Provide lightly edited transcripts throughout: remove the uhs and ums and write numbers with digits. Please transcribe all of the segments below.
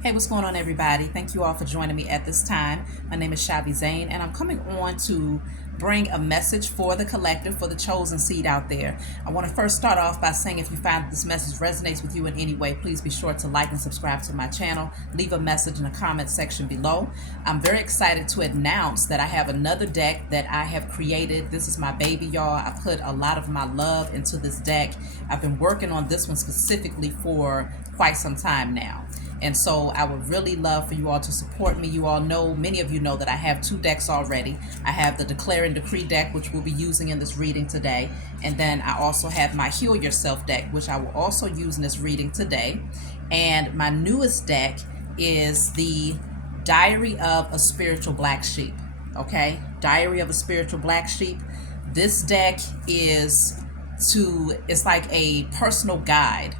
Hey, what's going on, everybody? Thank you all for joining me at this time. My name is Shavi Zane, and I'm coming on to bring a message for the collective, for the chosen seed out there. I want to first start off by saying if you find this message resonates with you in any way, please be sure to like and subscribe to my channel. Leave a message in the comment section below. I'm very excited to announce that I have another deck that I have created. This is my baby, y'all. I put a lot of my love into this deck. I've been working on this one specifically for quite some time now. And so I would really love for you all to support me. You all know, many of you know that I have two decks already. I have the Declare and Decree deck, which we'll be using in this reading today. And then I also have my Heal Yourself deck, which I will also use in this reading today. And my newest deck is the Diary of a Spiritual Black Sheep. Okay? Diary of a Spiritual Black Sheep. This deck is it's like a personal guide.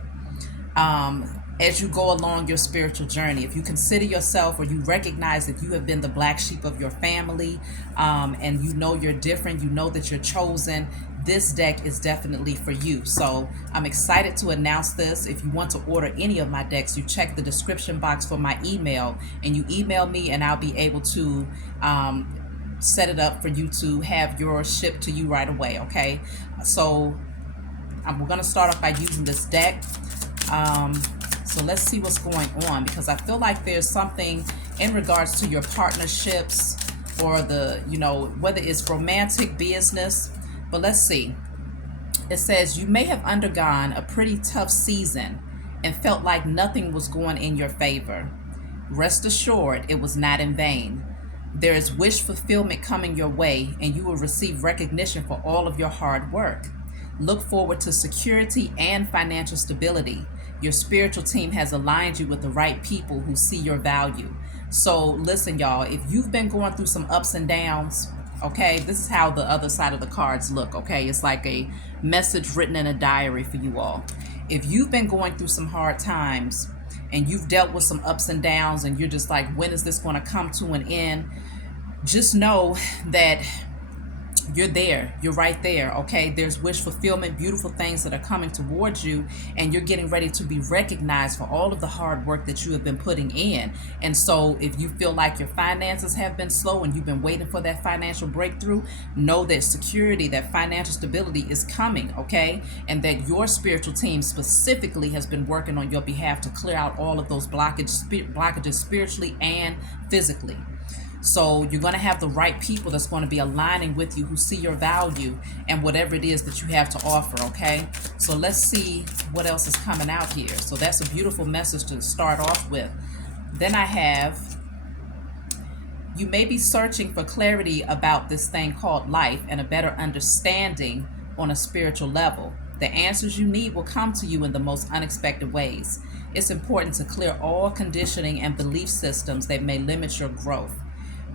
As you go along your spiritual journey, if you consider yourself or you recognize that you have been the black sheep of your family, and you know you're different, you know that you're chosen, this deck is definitely for you. So I'm excited to announce this. If you want to order any of my decks, you check the description box for my email and you email me, and I'll be able to set it up for you to have yours shipped to you right away. Okay, so we're going to start off by using this deck. So let's see what's going on, because I feel like there's something in regards to your partnerships or whether it's romantic, business. But let's see. It says you may have undergone a pretty tough season and felt like nothing was going in your favor. Rest assured, it was not in vain. There is wish fulfillment coming your way, and you will receive recognition for all of your hard work. Look forward to security and financial stability. Your spiritual team has aligned you with the right people who see your value. So listen, y'all, if you've been going through some ups and downs, okay, this is how the other side of the cards look, okay? It's like a message written in a diary for you all. If you've been going through some hard times and you've dealt with some ups and downs and you're just like, when is this going to come to an end? Just know that you're there. You're right there. Okay. There's wish fulfillment, beautiful things that are coming towards you, and you're getting ready to be recognized for all of the hard work that you have been putting in. And so if you feel like your finances have been slow and you've been waiting for that financial breakthrough, know that security, that financial stability is coming. Okay. And that your spiritual team specifically has been working on your behalf to clear out all of those blockages spiritually and physically. So you're going to have the right people that's going to be aligning with you, who see your value and whatever it is that you have to offer, okay? So let's see what else is coming out here. So that's a beautiful message to start off with. Then I have, you may be searching for clarity about this thing called life and a better understanding on a spiritual level. The answers you need will come to you in the most unexpected ways. It's important to clear all conditioning and belief systems that may limit your growth.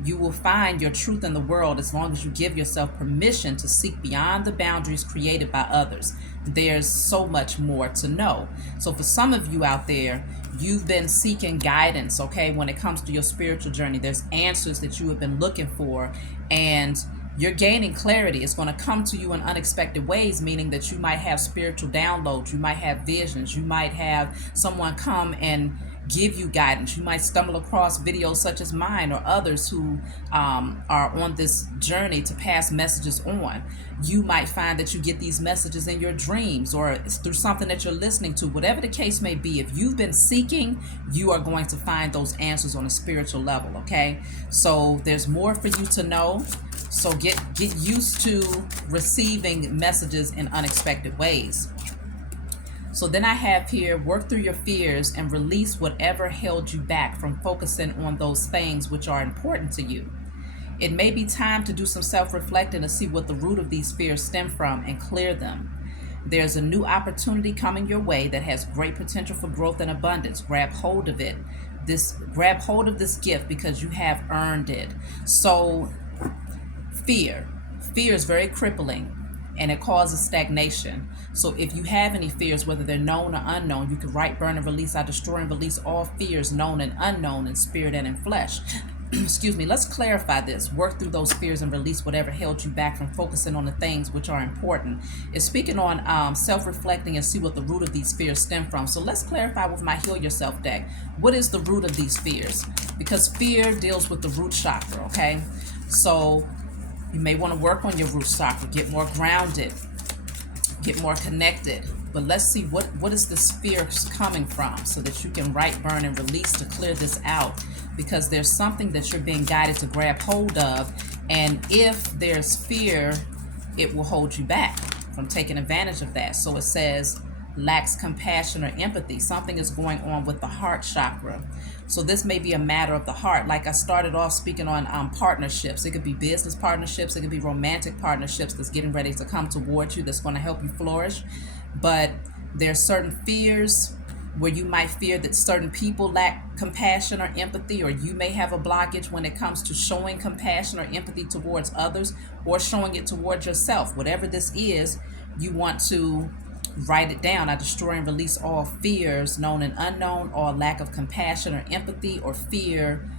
You will find your truth in the world as long as you give yourself permission to seek beyond the boundaries created by others. There's so much more to know. So for some of you out there, you've been seeking guidance, okay, when it comes to your spiritual journey. There's answers that you have been looking for, and you're gaining clarity. It's going to come to you in unexpected ways, meaning that you might have spiritual downloads, you might have visions, you might have someone come and give you guidance. You might stumble across videos such as mine or others who are on this journey to pass messages on. You might find that you get these messages in your dreams or through something that you're listening to. Whatever the case may be, if you've been seeking, you are going to find those answers on a spiritual level, okay? So there's more for you to know. So get used to receiving messages in unexpected ways. So then I have here, work through your fears and release whatever held you back from focusing on those things which are important to you. It may be time to do some self-reflecting to see what the root of these fears stem from and clear them. There's a new opportunity coming your way that has great potential for growth and abundance. Grab hold of it. Grab hold of this gift because you have earned it. So fear is very crippling, and it causes stagnation. So if you have any fears, whether they're known or unknown, you can write, burn, and release. I destroy and release all fears known and unknown in spirit and in flesh. excuse me, let's clarify this. Work through those fears and release whatever held you back from focusing on the things which are important. It's speaking on self-reflecting and see what the root of these fears stem from. So let's clarify with my Heal Yourself deck. What is the root of these fears? Because fear deals with the root chakra, okay? So you may want to work on your root chakra, get more grounded, get more connected. But let's see what is this fear coming from so that you can write, burn, and release to clear this out, because there's something that you're being guided to grab hold of. And if there's fear, it will hold you back from taking advantage of that. So it says lacks compassion or empathy. Something is going on with the heart chakra. So this may be a matter of the heart. Like I started off speaking on partnerships. It could be business partnerships. It could be romantic partnerships that's getting ready to come towards you, that's going to help you flourish. But there's certain fears where you might fear that certain people lack compassion or empathy, or you may have a blockage when it comes to showing compassion or empathy towards others, or showing it towards yourself. Whatever this is, you want to write it down. I destroy and release all fears, known and unknown, or lack of compassion or empathy, or fear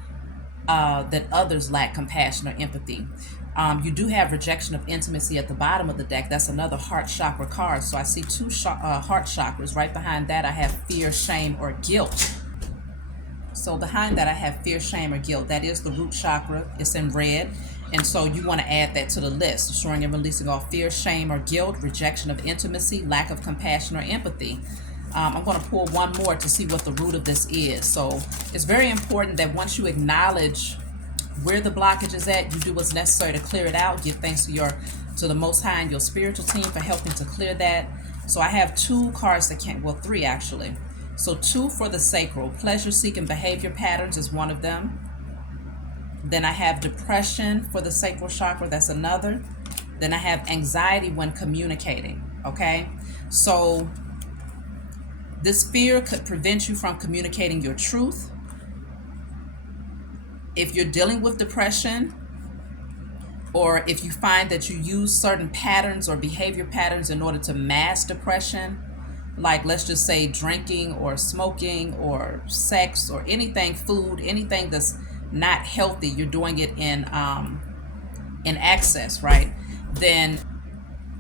that others lack compassion or empathy. You do have rejection of intimacy at the bottom of the deck. That's another heart chakra card. So I see two heart chakras. Right behind that, I have fear, shame, or guilt. So behind that, I have fear, shame, or guilt. That is the root chakra. It's in red. And so you want to add that to the list. Destroying and releasing all fear, shame, or guilt, rejection of intimacy, lack of compassion or empathy. I'm going to pull one more to see what the root of this is. So it's very important that once you acknowledge where the blockage is at, you do what's necessary to clear it out. Give thanks to the Most High and your spiritual team for helping to clear that. So I have two cards that can't, well, three actually. So two for the sacral. Pleasure-seeking behavior patterns is one of them. Then I have depression for the sacral chakra. That's another. Then I have anxiety when communicating. Okay, so this fear could prevent you from communicating your truth. If you're dealing with depression, or if you find that you use certain patterns or behavior patterns in order to mask depression, like let's just say drinking or smoking or sex or anything, food, anything that's not healthy, you're doing it in excess, right?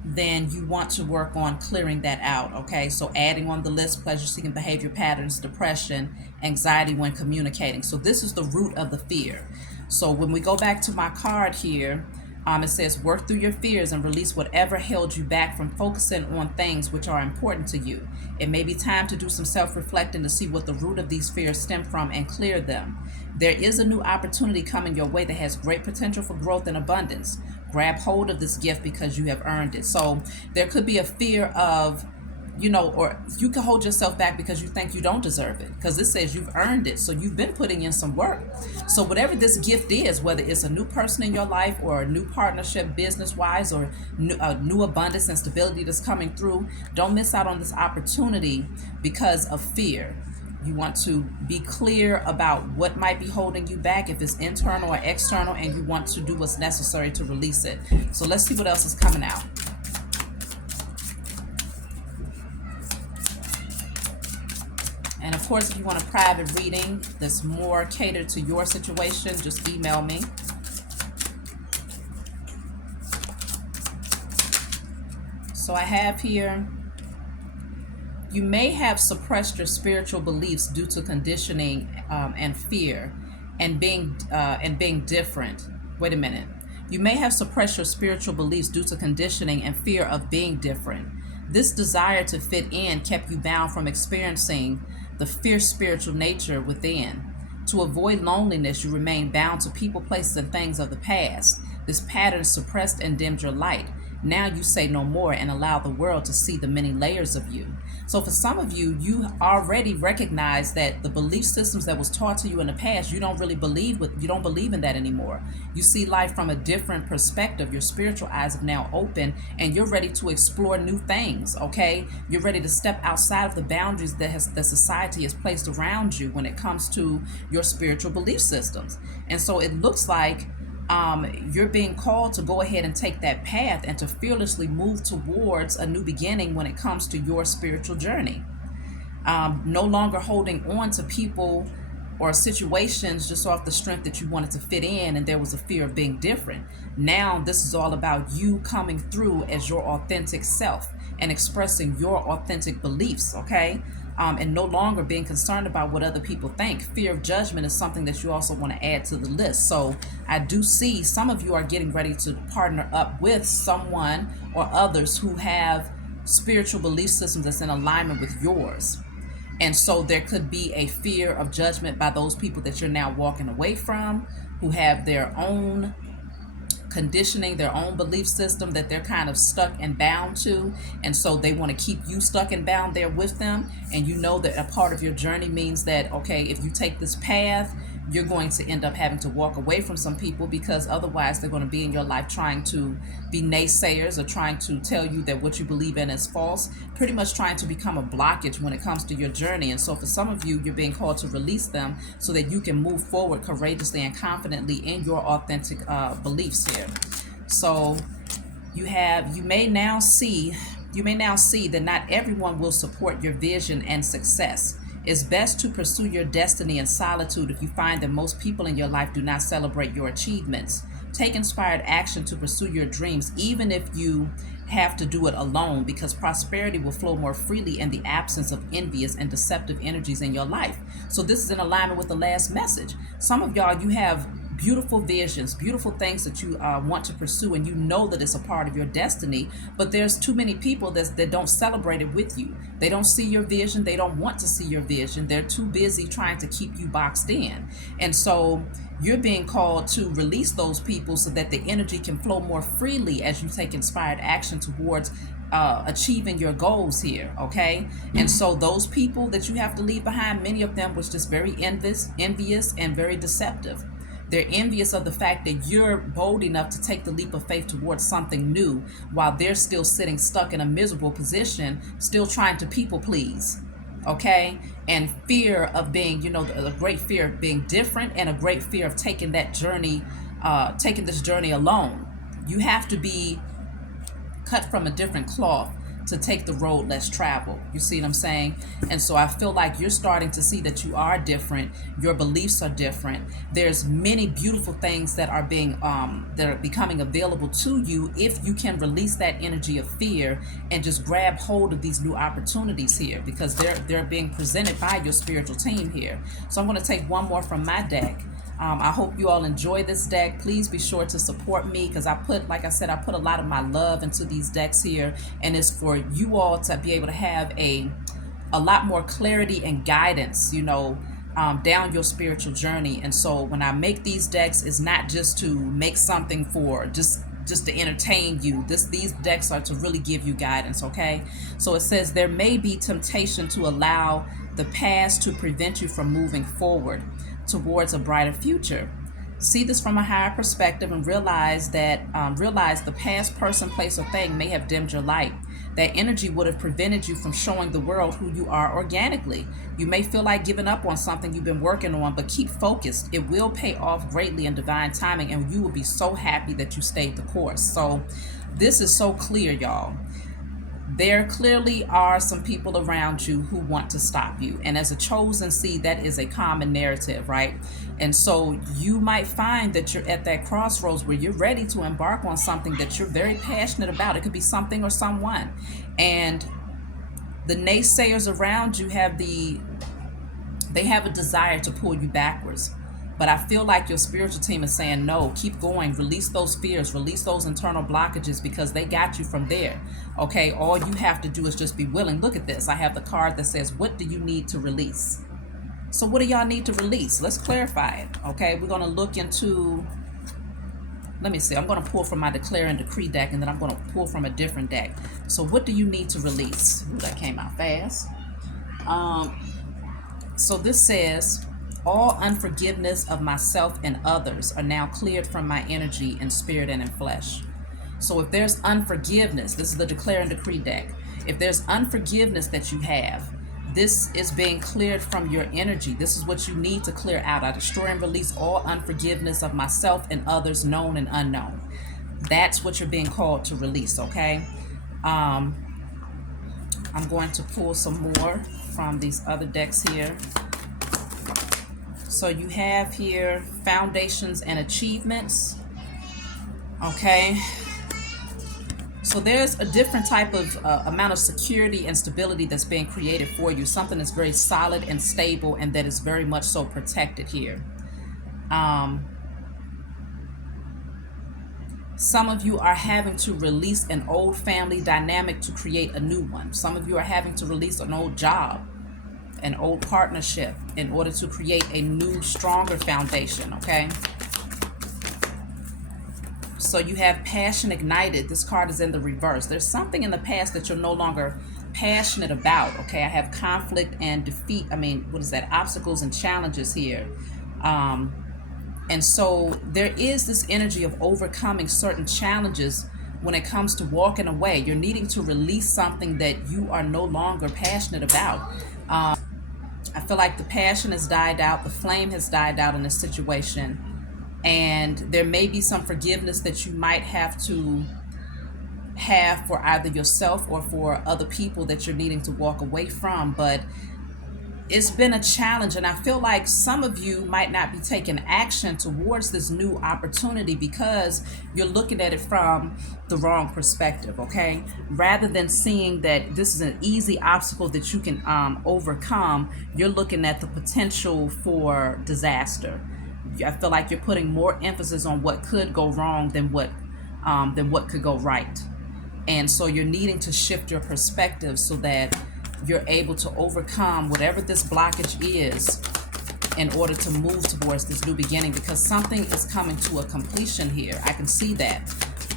Then you want to work on clearing that out. Okay, so adding on the list: pleasure-seeking behavior patterns, depression, anxiety when communicating. So this is the root of the fear. So when we go back to my card here, it says work through your fears and release whatever held you back from focusing on things which are important to you. It may be time to do some self-reflecting to see what the root of these fears stem from and clear them. There is a new opportunity coming your way that has great potential for growth and abundance. Grab hold of this gift because you have earned it. So there could be a fear of, or you can hold yourself back because you think you don't deserve it, because it says you've earned it. So you've been putting in some work. So whatever this gift is, whether it's a new person in your life or a new partnership business-wise, or new abundance and stability that's coming through, don't miss out on this opportunity because of fear. You want to be clear about what might be holding you back, if it's internal or external, and you want to do what's necessary to release it. So let's see what else is coming out. And of course, if you want a private reading that's more catered to your situation, just email me. So I have here, you may have suppressed your spiritual beliefs due to conditioning and fear and being different. Wait a minute. You may have suppressed your spiritual beliefs due to conditioning and fear of being different. This desire to fit in kept you bound from experiencing the fierce spiritual nature within. To avoid loneliness, you remain bound to people, places, and things of the past. This pattern suppressed and dimmed your light. Now you say no more and allow the world to see the many layers of you. So for some of you, you already recognize that the belief systems that was taught to you in the past, you don't believe in that anymore. You see life from a different perspective. Your spiritual eyes have now opened and you're ready to explore new things, okay? You're ready to step outside of the boundaries that society has placed around you when it comes to your spiritual belief systems. And so it looks like you're being called to go ahead and take that path and to fearlessly move towards a new beginning when it comes to your spiritual journey. No longer holding on to people or situations just off the strength that you wanted to fit in and there was a fear of being different. Now this is all about you coming through as your authentic self and expressing your authentic beliefs, okay? And no longer being concerned about what other people think. Fear of judgment is something that you also want to add to the list. So I do see some of you are getting ready to partner up with someone or others who have spiritual belief systems that's in alignment with yours. And so there could be a fear of judgment by those people that you're now walking away from, who have their own conditioning, their own belief system that they're kind of stuck and bound to. And so they want to keep you stuck and bound there with them. And you know that a part of your journey means that, okay, if you take this path, you're going to end up having to walk away from some people, because otherwise they're going to be in your life trying to be naysayers or trying to tell you that what you believe in is false, pretty much trying to become a blockage when it comes to your journey. And so for some of you, you're being called to release them so that you can move forward courageously and confidently in your authentic beliefs here. So you may now see that not everyone will support your vision and success. It's best to pursue your destiny in solitude if you find that most people in your life do not celebrate your achievements. Take inspired action to pursue your dreams, even if you have to do it alone, because prosperity will flow more freely in the absence of envious and deceptive energies in your life. So this is in alignment with the last message. Some of y'all, you have beautiful visions, beautiful things that you want to pursue, and you know that it's a part of your destiny, but there's too many people that don't celebrate it with you. They don't see your vision. They don't want to see your vision. They're too busy trying to keep you boxed in. And so you're being called to release those people so that the energy can flow more freely as you take inspired action towards achieving your goals here, okay? And so those people that you have to leave behind, many of them was just very envious and very deceptive. They're envious of the fact that you're bold enough to take the leap of faith towards something new, while they're still sitting stuck in a miserable position, still trying to people please, okay? And fear of being, a great fear of being different, and a great fear of taking this journey alone. You have to be cut from a different cloth to take the road less traveled. You see what I'm saying? And so I feel like you're starting to see that you are different. Your beliefs are different. There's many beautiful things that are becoming available to you if you can release that energy of fear and just grab hold of these new opportunities here, because they're being presented by your spiritual team here. So I'm going to take one more from my deck. I hope you all enjoy this deck. Please be sure to support me, because I put a lot of my love into these decks here, and it's for you all to be able to have a lot more clarity and guidance, down your spiritual journey. And so when I make these decks, it's not just to make something for just to entertain you. These decks are to really give you guidance, okay? So it says there may be temptation to allow the past to prevent you from moving forward towards a brighter future. See this from a higher perspective and realize the past person, place, or thing may have dimmed your light. That energy would have prevented you from showing the world who you are organically. You may feel like giving up on something you've been working on, but keep focused. It will pay off greatly in divine timing, and you will be so happy that you stayed the course. So this is so clear, y'all. There clearly are some people around you who want to stop you. And as a chosen seed, that is a common narrative, right? And so you might find that you're at that crossroads where you're ready to embark on something that you're very passionate about. It could be something or someone. And the naysayers around you have a desire to pull you backwards. But I feel like your spiritual team is saying, no, keep going, release those fears, release those internal blockages, because they got you from there. Okay, all you have to do is just be willing. Look at this. I have the card that says, what do you need to release? So what do y'all need to release? Let's clarify it. Okay, we're going to look into, let me see, I'm going to pull from my Declare and Decree deck, and then I'm going to pull from a different deck. So what do you need to release? Ooh, that came out fast. So this says, all unforgiveness of myself and others are now cleared from my energy in spirit and in flesh. So if there's unforgiveness, this is the Declare and Decree deck. If there's unforgiveness that you have, this is being cleared from your energy. This is what you need to clear out. I destroy and release all unforgiveness of myself and others, known and unknown. That's what you're being called to release, okay? I'm going to pull some more from these other decks here. So you have here foundations and achievements. Okay. So there's a different type of amount of security and stability that's being created for you. Something that's very solid and stable and that is very much so protected here. Some of you are having to release an old family dynamic to create a new one. Some of you are having to release an old job, an old partnership in order to create a new, stronger foundation, okay? So you have passion ignited. This card is in the reverse. There's something in the past that you're no longer passionate about, okay? I have conflict and defeat. What is that? Obstacles and challenges here. And so there is this energy of overcoming certain challenges when it comes to walking away. You're needing to release something that you are no longer passionate about. I feel like the passion has died out. The flame has died out in this situation. And there may be some forgiveness that you might have to have for either yourself or for other people that you're needing to walk away from. But it's been a challenge, and I feel like some of you might not be taking action towards this new opportunity because you're looking at it from the wrong perspective, okay? Rather than seeing that this is an easy obstacle that you can overcome, you're looking at the potential for disaster. I feel like you're putting more emphasis on what could go wrong than what could go right. And so you're needing to shift your perspective so that you're able to overcome whatever this blockage is in order to move towards this new beginning, because something is coming to a completion here. I can see that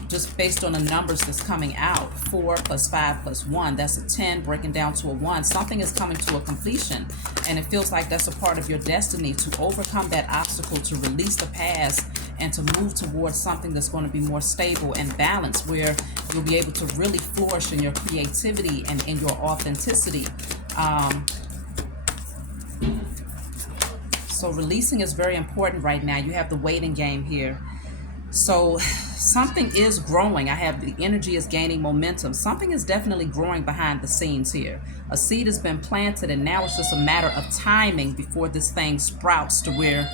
just based on the numbers that's coming out. 4 + 5 + 1, that's a 10 breaking down to a 1. Something is coming to a completion, and it feels like that's a part of your destiny to overcome that obstacle, to release the past, and to move towards something that's going to be more stable and balanced, where you'll be able to really flourish in your creativity and in your authenticity. So releasing is very important right now. You have the waiting game here. So something is growing. I have the energy is gaining momentum. Something is definitely growing behind the scenes here. A seed has been planted, and now it's just a matter of timing before this thing sprouts to where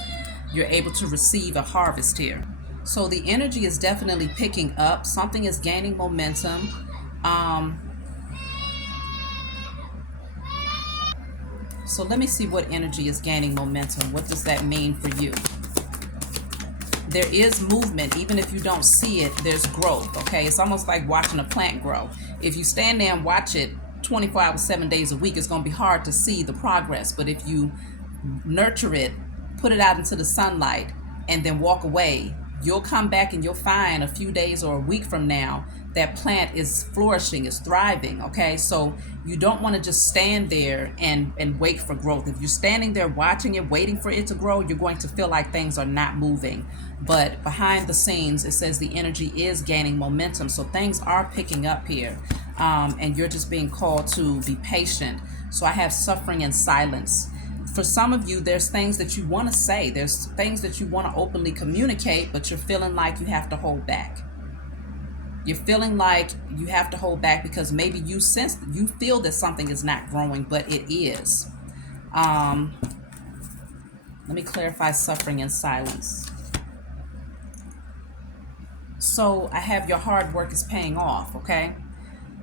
you're able to receive a harvest here. So the energy is definitely picking up. Something is gaining momentum. So let me see what energy is gaining momentum. What does that mean for you? There is movement. Even if you don't see it, there's growth, okay? It's almost like watching a plant grow. If you stand there and watch it 24 hours, 7 days a week, it's going to be hard to see the progress. But if you nurture it, put it out into the sunlight, and then walk away, you'll come back and you'll find a few days or a week from now that plant is flourishing, is thriving, okay? So you don't want to just stand there and wait for growth. If you're standing there watching it, waiting for it to grow, you're going to feel like things are not moving. But behind the scenes, it says the energy is gaining momentum. So things are picking up here, and you're just being called to be patient. So I have suffering in silence. For some of you, there's things that you want to say. There's things that you want to openly communicate, but you're feeling like you have to hold back. You're feeling like you have to hold back because maybe you feel that something is not growing, but it is. Let me clarify suffering in silence. So I have your hard work is paying off, okay?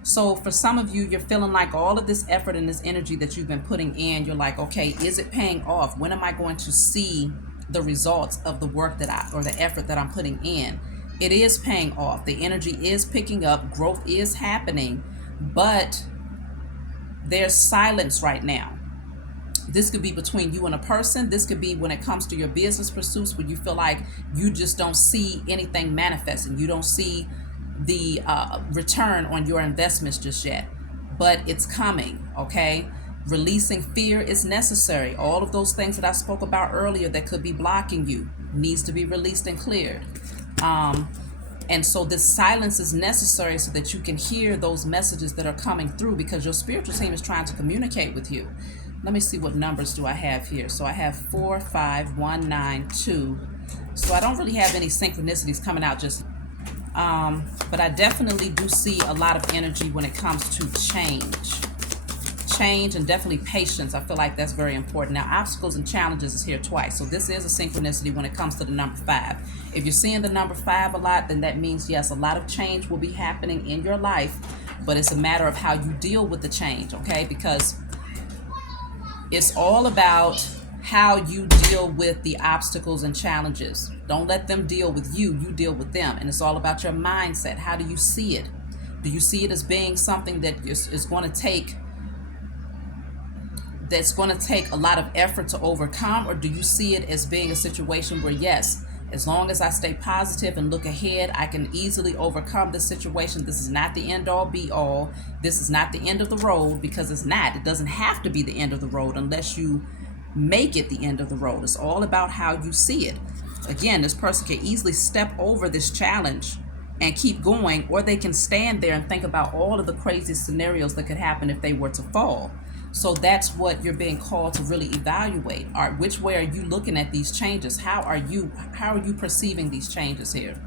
So for some of you, you're feeling like all of this effort and this energy that you've been putting in, you're like, okay, is it paying off? When am I going to see the results of the work or the effort that I'm putting in? It is paying off. The energy is picking up. Growth is happening, but there's silence right now. This could be between you and a person. This could be when it comes to your business pursuits, where you feel like you just don't see anything manifesting. You don't see the return on your investments just yet, but it's coming, okay? Releasing fear is necessary. All of those things that I spoke about earlier that could be blocking you needs to be released and cleared. And so this silence is necessary so that you can hear those messages that are coming through, because your spiritual team is trying to communicate with you. Let me see what numbers do I have here. So I have 4, 5, 1, 9, 2. So I don't really have any synchronicities coming out just but I definitely do see a lot of energy when it comes to change. change and definitely patience. I feel like that's very important. Now, obstacles and challenges is here twice. So this is a synchronicity when it comes to the number 5. If you're seeing the number 5 a lot, then that means, yes, a lot of change will be happening in your life, but it's a matter of how you deal with the change, okay? Because it's all about how you deal with the obstacles and challenges. Don't let them deal with you. You deal with them. And it's all about your mindset. How do you see it? Do you see it as being something that is going to take a lot of effort to overcome, or do you see it as being a situation where, yes, as long as I stay positive and look ahead, I can easily overcome this situation. This is not the end all be all. This is not the end of the road, because it's not. It doesn't have to be the end of the road unless you make it the end of the road. It's all about how you see it. Again, this person can easily step over this challenge and keep going, or they can stand there and think about all of the crazy scenarios that could happen if they were to fall. So that's what you're being called to really evaluate. All right, which way are you looking at these changes? How are you perceiving these changes here?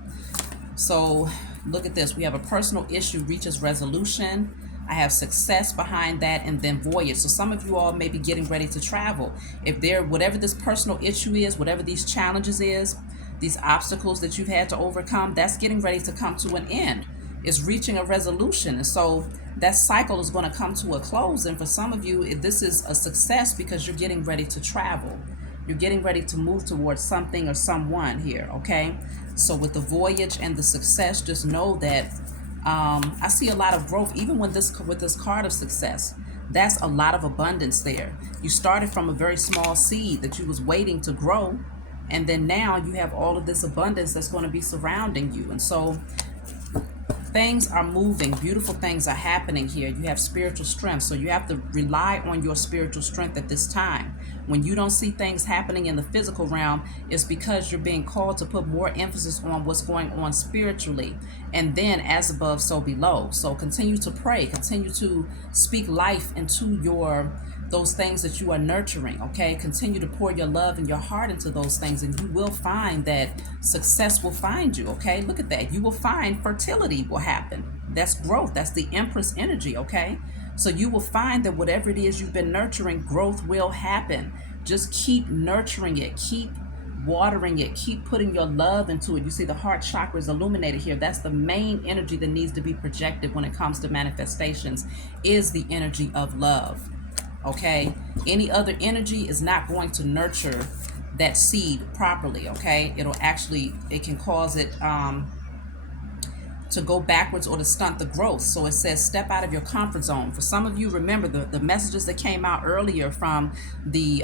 So look at this. We have a personal issue reaches resolution. I have success behind that, and then voyage. So some of you all may be getting ready to travel. If whatever this personal issue is, whatever these challenges is, these obstacles that you've had to overcome, that's getting ready to come to an end. It's reaching a resolution. And so that cycle is going to come to a close. And for some of you, this is a success because you're getting ready to travel. You're getting ready to move towards something or someone here, okay? So with the voyage and the success, just know that I see a lot of growth, even with this card of success. That's a lot of abundance there. You started from a very small seed that you was waiting to grow, and then now you have all of this abundance that's going to be surrounding you. And so things are moving. Beautiful things are happening here. You have spiritual strength. So you have to rely on your spiritual strength at this time. When you don't see things happening in the physical realm, it's because you're being called to put more emphasis on what's going on spiritually. And then as above, so below. So continue to pray. Continue to speak life into those things that you are nurturing, okay? Continue to pour your love and your heart into those things, and you will find that success will find you, okay? Look at that. You will find fertility will happen. That's growth. That's the Empress energy, okay? So you will find that whatever it is you've been nurturing, growth will happen. Just keep nurturing it. Keep watering it. Keep putting your love into it. You see the heart chakra is illuminated here. That's the main energy that needs to be projected when it comes to manifestations, is the energy of love. Okay, any other energy is not going to nurture that seed properly. Okay, it can cause it to go backwards or to stunt the growth. So it says step out of your comfort zone. For some of you, remember the messages that came out earlier from the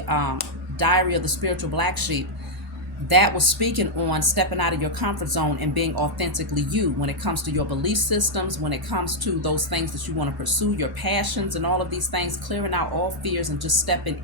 Diary of the Spiritual Black Sheep. That was speaking on stepping out of your comfort zone and being authentically you when it comes to your belief systems, when it comes to those things that you want to pursue, your passions and all of these things, clearing out all fears and just stepping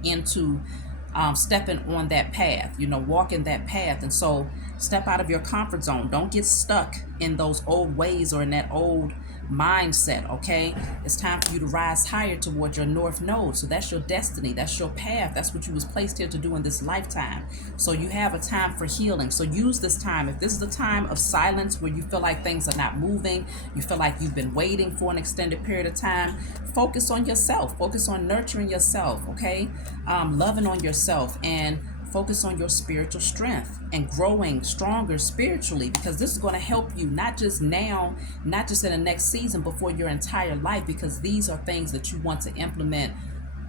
on that path, walking that path. And so step out of your comfort zone. Don't get stuck in those old ways or in that old mindset, okay? It's time for you to rise higher towards your north node. So that's your destiny. That's your path. That's what you was placed here to do in this lifetime. So you have a time for healing. So use this time. If this is the time of silence where you feel like things are not moving, you feel like you've been waiting for an extended period of time, focus on yourself. Focus on nurturing yourself, okay? Loving on yourself, and focus on your spiritual strength and growing stronger spiritually, because this is going to help you not just now, not just in the next season, but for your entire life, because these are things that you want to implement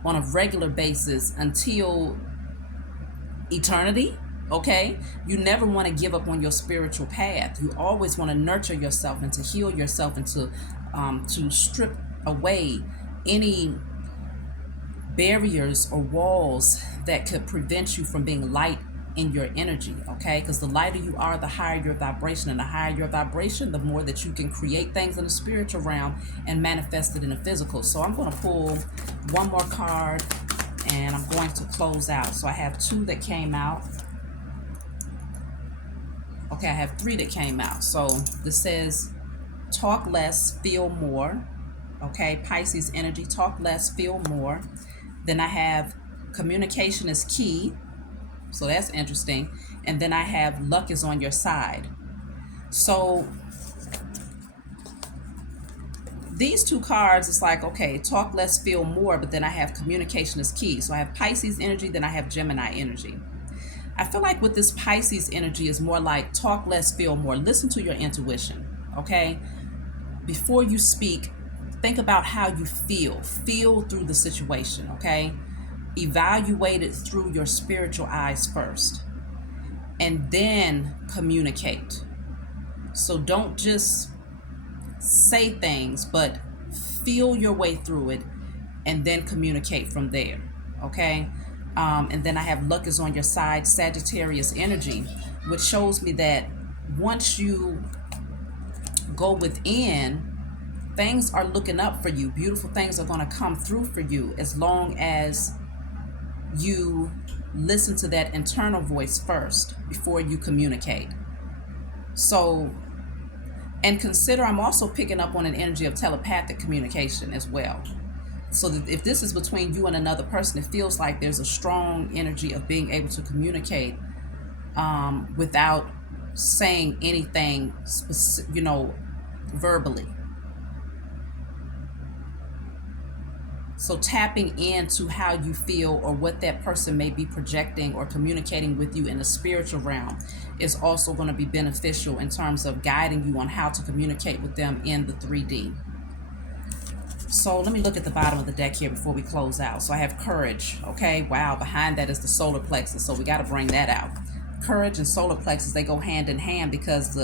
on a regular basis until eternity. Okay, you never want to give up on your spiritual path. You always want to nurture yourself and to heal yourself and to strip away any barriers or walls that could prevent you from being light in your energy, okay? Because the lighter you are, the higher your vibration, and the higher your vibration, the more that you can create things in the spiritual realm and manifest it in the physical. So I'm going to pull one more card and I'm going to close out. So I have 2 that came out. Okay, I have 3 that came out. So this says talk less, feel more. Okay, Pisces energy, talk less, feel more. Then I have communication is key. So that's interesting. And then I have luck is on your side. So these two cards, it's like, okay, talk less, feel more, but then I have communication is key. So I have Pisces energy, then I have Gemini energy. I feel like with this Pisces energy is more like talk less, feel more. Listen to your intuition, okay? Before you speak, think about how you feel. Feel through the situation, okay? Evaluate it through your spiritual eyes first, and then communicate. So don't just say things, but feel your way through it and then communicate from there, okay? And then I have luck is on your side, Sagittarius energy, which shows me that once you go within, things are looking up for you. Beautiful things are going to come through for you as long as you listen to that internal voice first before you communicate. So, and consider, I'm also picking up on an energy of telepathic communication as well. So that if this is between you and another person, it feels like there's a strong energy of being able to communicate without saying anything, verbally. So tapping into how you feel or what that person may be projecting or communicating with you in the spiritual realm is also going to be beneficial in terms of guiding you on how to communicate with them in the 3D. So let me look at the bottom of the deck here before we close out. So I have courage. Okay, wow, behind that is the solar plexus. So we got to bring that out. Courage and solar plexus, they go hand in hand because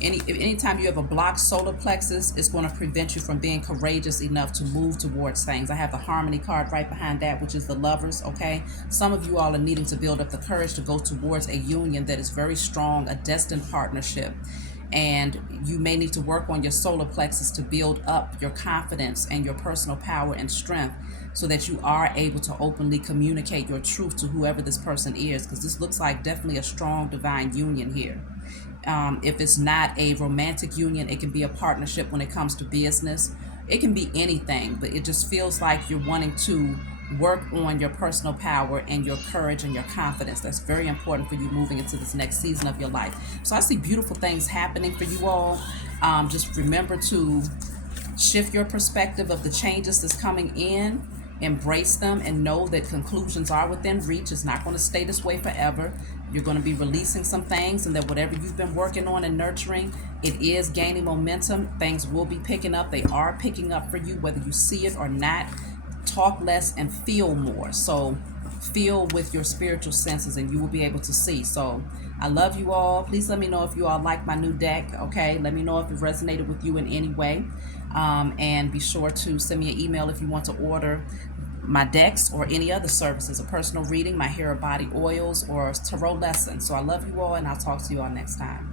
anytime you have a blocked solar plexus, it's going to prevent you from being courageous enough to move towards things. I have the harmony card right behind that, which is the lovers, okay? Some of you all are needing to build up the courage to go towards a union that is very strong, a destined partnership. And you may need to work on your solar plexus to build up your confidence and your personal power and strength so that you are able to openly communicate your truth to whoever this person is, because this looks like definitely a strong divine union here. If it's not a romantic union, it can be a partnership when it comes to business. It can be anything, but it just feels like you're wanting to work on your personal power and your courage and your confidence. That's very important for you moving into this next season of your life. So I see beautiful things happening for you all. Just remember to shift your perspective of the changes that's coming in. Embrace them and know that conclusions are within reach. It's not going to stay this way forever. You're going to be releasing some things, and that whatever you've been working on and nurturing, it is gaining momentum. Things will be picking up. They are picking up for you, whether you see it or not. Talk less and feel more. So feel with your spiritual senses and you will be able to see. So I love you all. Please let me know if you all like my new deck. Okay, let me know if it resonated with you in any way. And be sure to send me an email if you want to order my decks or any other services, a personal reading, my hair or body oils, or tarot lessons. So I love you all, and I'll talk to you all next time.